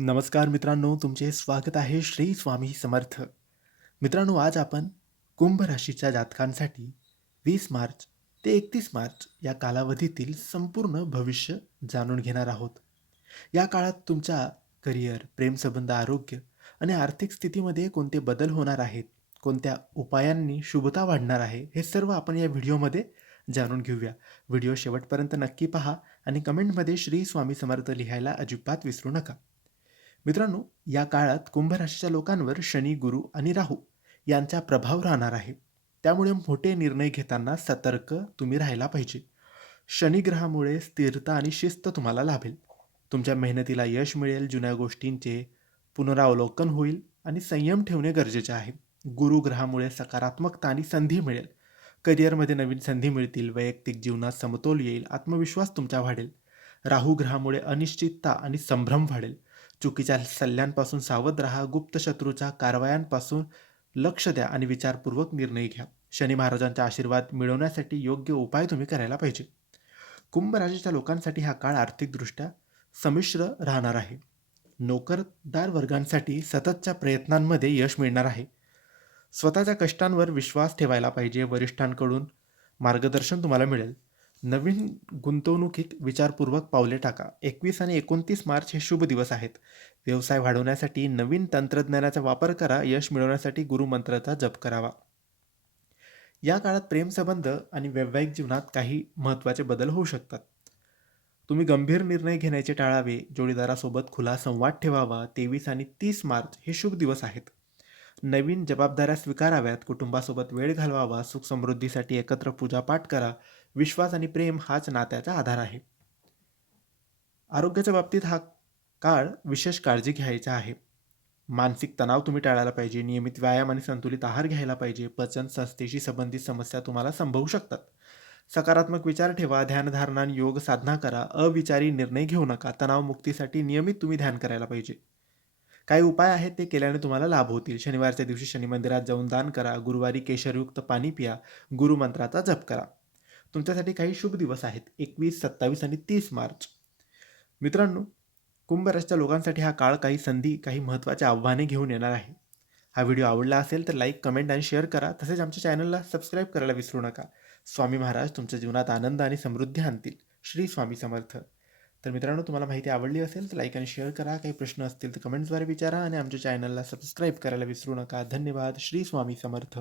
नमस्कार मित्रांनो तुमचे स्वागत आहे श्री स्वामी समर्थ. मित्रांनो आज आपण कुंभ राशीच्या जातकांसाठी वीस मार्च ते एकतीस मार्च या कालावधीतील संपूर्ण भविष्य जाणून घेणार आहोत. या काळात तुमच्या करिअर प्रेमसंबंध आरोग्य आणि आर्थिक स्थितीमध्ये कोणते बदल होणार आहेत कोणत्या उपायांनी शुभता वाढणार आहे हे सर्व आपण या व्हिडिओमध्ये जाणून घेऊया. व्हिडिओ शेवटपर्यंत नक्की पहा आणि कमेंटमध्ये श्री स्वामी समर्थ लिहायला अजिबात विसरू नका. मित्रांनो या काळात कुंभ राशीच्या लोकांवर शनी गुरु आणि राहू यांचा प्रभाव राहणार आहे. त्यामुळे मोठे निर्णय घेताना सतर्क तुम्ही राहायला पाहिजे. शनिग्रहामुळे स्थिरता आणि शिस्त तुम्हाला लाभेल. तुमच्या मेहनतीला यश मिळेल जुन्या गोष्टींचे पुनरावलोकन होईल आणि संयम ठेवणे गरजेचे आहे. गुरु ग्रहामुळे सकारात्मकता आणि संधी मिळेल. करिअरमध्ये नवीन संधी मिळतील वैयक्तिक जीवनात समतोल येईल आत्मविश्वास तुमचा वाढेल. राहू ग्रहामुळे अनिश्चितता आणि संभ्रम वाढेल. चुकीच्या सल्ल्यांपासून सावध राहा गुप्त शत्रूच्या कारवायांपासून लक्ष द्या आणि विचारपूर्वक निर्णय घ्या. शनी महाराजांचा आशीर्वाद मिळवण्यासाठी योग्य उपाय तुम्ही करायला पाहिजे. कुंभराजेच्या लोकांसाठी हा काळ आर्थिकदृष्ट्या संमिश्र राहणार आहे. नोकरदार वर्गांसाठी सततच्या प्रयत्नांमध्ये यश मिळणार आहे. स्वतःच्या कष्टांवर विश्वास ठेवायला पाहिजे. वरिष्ठांकडून मार्गदर्शन तुम्हाला मिळेल. नवीन गुंतवणुकीत विचारपूर्वक पावले टाका. एकवीस आणि एकोणतीस मार्च हे शुभ दिवस आहेत. व्यवसाय वाढवण्यासाठी नवीन तंत्रज्ञानाचा वापर करा. यश मिळवण्यासाठी गुरुमंत्राचा जप करावा. या काळात प्रेमसंबंध आणि वैवाहिक जीवनात काही महत्त्वाचे बदल होऊ शकतात. तुम्ही गंभीर निर्णय घेण्याचे टाळावे. जोडीदारासोबत खुला संवाद ठेवावा. तेवीस आणि तीस मार्च हे शुभ दिवस आहेत. नवीन जबाबदाऱ्या स्वीकाराव्यात. कुटुंबासोबत वेळ घालवावा. सुख समृद्धीसाठी एकत्र पूजापाठ करा. विश्वास आणि प्रेम हाच नात्याचा आधार आहे. आरोग्याच्या बाबतीत हा काळ विशेष काळजी घ्यायचा आहे. मानसिक तणाव तुम्ही टाळायला पाहिजे नियमित व्यायाम आणि संतुलित आहार घ्यायला पाहिजे पचन संस्थेशी संबंधित समस्या तुम्हाला संभवू शकतात. सकारात्मक विचार ठेवा ध्यानधारणा योग साधना करा. अविचारी निर्णय घेऊ नका. तणावमुक्तीसाठी नियमित तुम्ही ध्यान करायला पाहिजे. काही उपाय आहेत ते केल्याने तुम्हाला लाभ होतील. शनिवारच्या दिवशी शनी मंदिरात जाऊन दान करा. गुरुवारी केशरयुक्त पाणी पिया. गुरुमंत्राचा जप करा. तुमच्यासाठी काही शुभ दिवस आहेत. एकवीस सत्तावीस आणि तीस मार्च. मित्रांनो कुंभराशीच्या लोकांसाठी हा काळ काही संधी काही महत्त्वाची आव्हाने घेऊन येणार आहे. हा व्हिडिओ आवडला असेल तर लाईक कमेंट आणि शेअर करा. तसेच आमच्या चॅनलला सबस्क्राईब करायला विसरू नका. स्वामी महाराज तुमच्या जीवनात आनंद आणि समृद्धी आणतील. श्री स्वामी समर्थ. तर मित्रांनो तुम्हाला माहिती आवडली असेल तर लाईक आणि शेअर करा. काही प्रश्न असतील तर कमेंट्सद्वारे विचारा आणि आमच्या चॅनलला सबस्क्राईब करायला विसरू नका. धन्यवाद. श्री स्वामी समर्थ.